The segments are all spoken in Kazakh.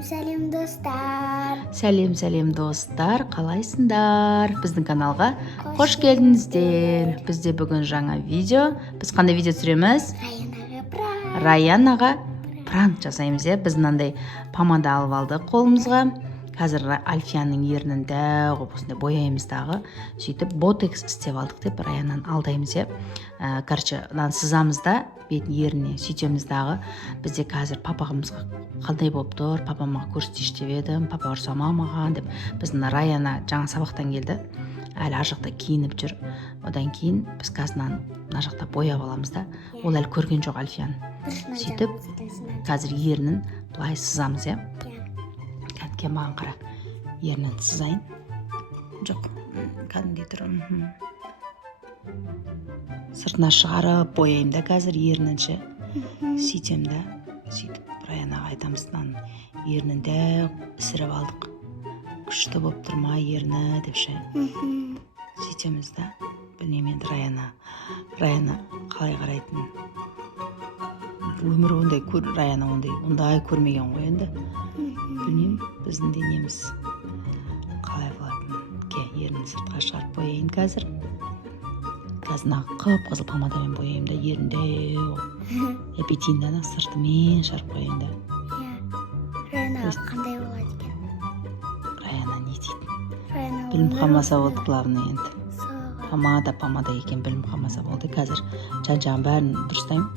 Сәлем достар. Сәлем достар, қалайсыңдар? Біздің каналға қош келдіңіздер. Бізде бүгін жаңа видео. Біз қандай видео түсіреміз? Раянаға пранк жасаймыз. Біз мынандай помада алып алдық қолымызға. Қазір Альфияның ернін дәу осындай бояймыз дағы. Сөйтіп ботекс істеп алдық деп Раянаны алдаймыз. Короче, сызамыз да бетін еріне сөйтеміз дағы. Бізде қазір папамызға қандай болып тұр, папама көрсетейінші деп едім, папа ұрсама маған деп. Біздің Раяна жаңа сабақтан келді, әлі ар жақта киініп жүр. Одан кейін біз қазір мына жақта бояп аламыз да. Ол әлі көрген жоқ Альфияны. Сөйтіп қазір ернін былай сызамыз. Кәдімге маған қара, ернін сызайын. Жоқ, кәдімге тұр. Сыртына шығарып бояйым да қазір ернінше. Сөйтем да, сөйтіп Раянаға айтамыз, ернін дәу ісіріп алдық. Күшті болып тұрма ерні деп ше. Сөйтеміз да, білмеймін енді Раяна қалай қарайтын. Өмір ондай Раяна ондай көрмеген ғой енді. Білмеймін, біздің денеміз қалай болатын. Ернін сыртқа шығарып бояйын қазір. Қазір қып-қызыл помадамен бояйым да, ерінде бетейін да сыртымен шығарып қояйын да. Раяна қандай болады екен? Раяна не дейді? Білім қалмаса болды главный енді. Помада екен, білім қалмаса болды. Қазір жан-жағын бәрін дұрыстаймын.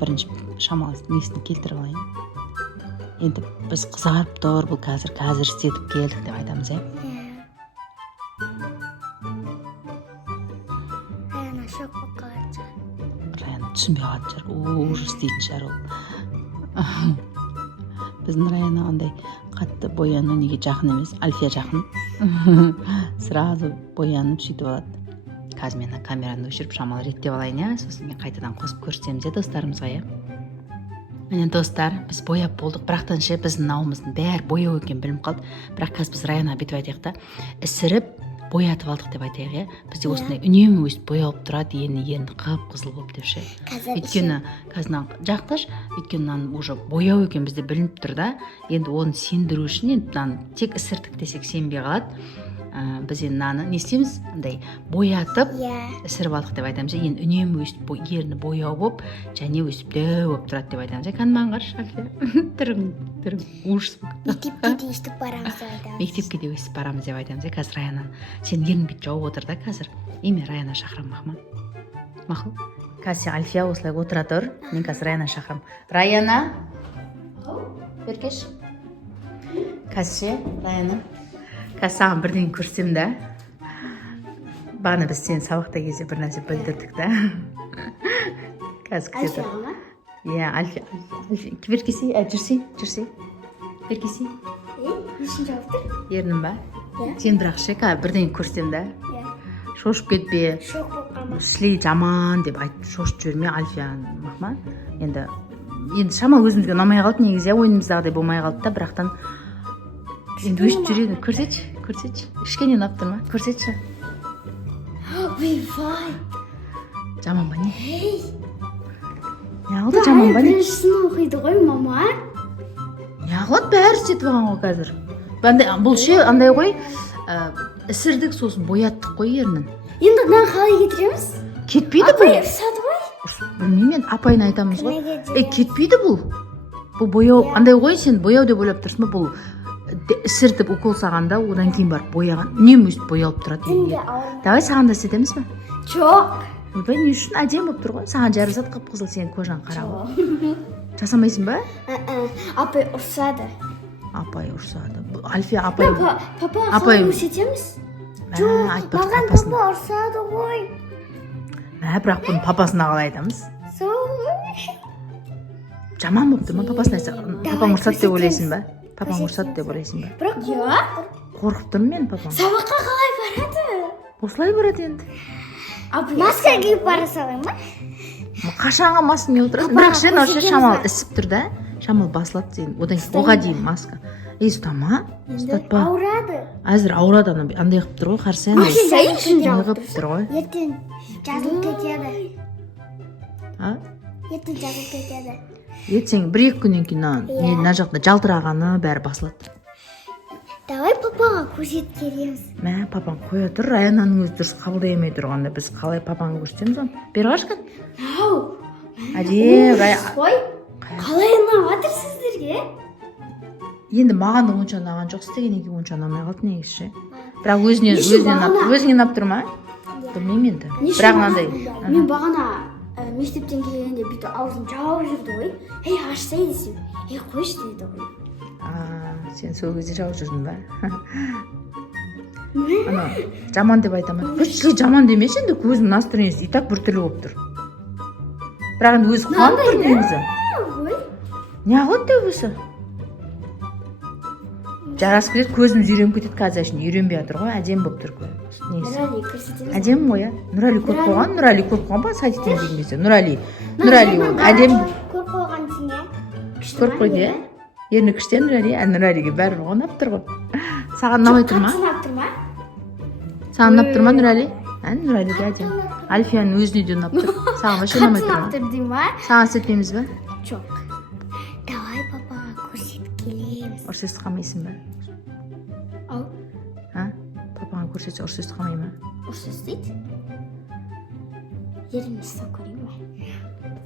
Бірінші шамалы несін келтіріп алайын. Енді біз қызарып тұр, бұл қазір істетіп келдік деп айтамыз. Раяна шок болып қалатын шығар. Раяна түсінбей қалатын шығар, ужас дейтін шығар ол. Біздің Раяна ондай қатты бояну неге жақын емес, Альфия жақын. Сразу боянып сөйтіп алады. Қазір мен камераны өшіріп шамалы реттеп алайын, сосын мен қайтадан қосып көрсетеміз достарымызға. Міне достар, біз бояп болдық, бірақтан ше біздің ауымыздың бәрі бояу екен білім қалды. Бірақ қазір біз Раянаға бүйтіп айтайық та, ісіріп боятып алдық деп айтайық. Бізде осындай үнемі өстіп боялып тұрады, ерні қып-қызыл болып деп ше. Өйткені қазір жақташ, өйткені уже бояу екен бізде білініп тұр да. Енді оны сендіру үшін тек ісірдік десек сенбей қалады. Біз енді не істейміз? Боятып ісіріп алдық деп айтамыз. Енді үнемі өстіп ерні бояу болып, және өстіп дәу болып тұрады деп айтамыз. Қанмаған қаршы Альфия. Түрің ужас. Мектепке де өстіп барамыз деп айтамыз. Мектепке де өстіп барамыз деп айтамыз. Қазір Раяна, сен ерің бүйтіп жауып отыр да қазір. Мен Раяна шақырамын, мақұл? Қазір сен Альфия осылай отыра тұр. Мен қазір Раяна шақырамын. Раяна. Беркеш. Қазір Раяна. Қазір саған бірден көрсем да. Бағана біз сен сабақта кезде бір нәрсе білдірдік да. Қазір Альфия ма? Альфия. Беркесі, жүрсей. Беркесі. Нешін жауып тұр? Ернің ба? Сен бірақ ше, бірден көрсем да. Шошып кетпе. Шок болып қалма. Шлей жаман деп айтып шошып жіберме Альфия, мақма. Енді шамал өзімізге ұнамай қалды негізі, ойынымыздағыдай болмай қалды да, бірақтан енді өшіп жүреді. Көрсетші. Ішкенен ұнап тұр ма? Көрсетші. Вай. Жаман ба не? Неғылды жаман ба не? Біріншісін оқиды ғой, мама. Неғылды бәрі істетіп алған ғой қазір. Бұл ше андай ғой, ісірдік сосын бояттық қой ернін. Енді мынаны қалай кетіреміз? Кетпейді бұл. Апай ұрсады ғой. Білмеймін, апайын айтамыз ғой. Кетпейді бұл. Бұл бояу, андай ғой, сен бояу деп ойлап тұрсың ба, бұл ісіртіп укол сағанда, одан кейін барып бояған. Үнемі өстіп боялып тұрады. Давай саған да істетеміз ба? Жоқ. Ойбай, не үшін әдем болып тұр ғой? Саған жарасады қып-қызыл, сен кожаң қара ғой. Жасамайсың ба? Апай ұрсады. Апай ұрсады. Альфия апай. Папа қалай көрсетеміз? Жоқ, маған папа ұрсады ғой. Бірақ бұны папасына қалай айтамыз? Жаман болып тұр ма? Папасына айтса, папаң ұрсады деп ойлайсың ба? Папаң ұрсады деп ойлайсың ба? Бірақ қорқып тұрмын мен папаң. Сабаққа қалай барады? Осылай барады енді. Маска киіп бара салайын ба? Қашанға маска киіп отырады? Бірақ ше шамал ісіп тұр да. Шамал басылады дейін. Одан кейін оға дейін маска. Ұстама. Ұстатпа. Ауырады. Әзір ауырады, андай қып тұр ғой, қарсы Ертең жазылып кетеді. А? Ертең жазылып кетеді. ертең 1-2 күннен кейін мына жақта жалтырағаны бәрі басылады. Давай папаға көрсетіп келеміз. Мә, папаң қоя тұр, Аянаның өзі дұрыс қабылдай алмай тұрғанда біз қалай папаңға көрсетеміз оны? Бері қашқан? Ау. Қой. Қалай ұнап жатыр сіздерге? Енді маған да онша ұнаған жоқ, істегеннен кейін онша ұнамай қалды негізі ше. Бірақ өзіңе ұнап тұр ма? Білмеймін енді. Бірақ мынандай. Мен бағана мектептен келгенде бүйтіп аузын жауып жүрді ғой. Ей, ашсай десем. Ей, қойшы деді ғой. Сен сол кезде жауып жүрдің ба? Ана, жаман деп айтамын. Қойшы, жаман демеші енді, көзім настроениесі и так біртүрлі болып тұр. Бірақ енді өзі қуанып тұр негізі. Не қылды деп өзі? Жарасып кетеді, көзіміз үйреніп кетеді қазір үшін. Үйренбей жатыр ғой, әдемі болып тұр көз. Әдемі ғой, Нұрали көріп қойған ба сайтитен деген кезде? Нұрали әдемі. Көріп қойған сіңе. Көріп қойды, ерні күште Нұралиге бәрі ұнап тұр ғой. Саған ұнамай тұр ма? Саған ұнап тұр ма Нұрали? Нұралиге әдемі. Альфияның өзіне де ұнап тұр. Саған вообще ұнамай тұр ма? Саған істетпейміз ба? Жоқ. Давай папаға көрсетіп келеміз. Ұрсесті қалмайсың ба? Ау. Папаңа көрсетсе ұрсесті қалмай ма? Ұрсесті дейді? Ерін ұстап көрейін ба?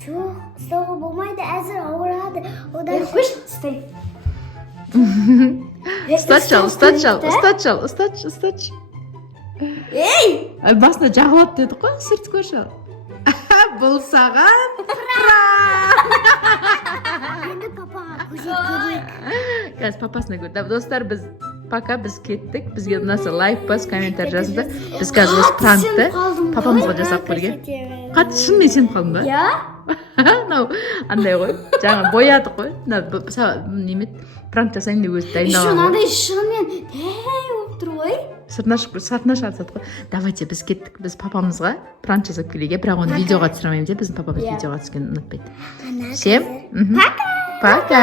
Жоқ, ұстауға болмайды, әзір ауырады. Одан көш, ұстай. Ұстатшы. Ей! Басына жағылап деді қой, сырт көрші. Бұл саған Енді папаға көрсетіп көрейік. Қазір папасына көр. Достар, біз кеттік. Бізге мынасы лайк бас, комментарий жазды. Біз қазір осы пранкты папамызға жасап көрген. Қатты шынымен сеніп қалдың ба? Я? Андай ғой. Жаңа боядық қой. Немет пранк жасайын деп өзі дайындалған. Еще мынандай шынымен дәй болып тұр ғой. Сыртына шығарсады ғой. Давайте біз кеттік. Біз папамызға пранк жасап келейік. Бірақ оны видеоға түсіре алмаймын деп біздің папамыз видеоға түскенін ұнатпайды. Всем пока.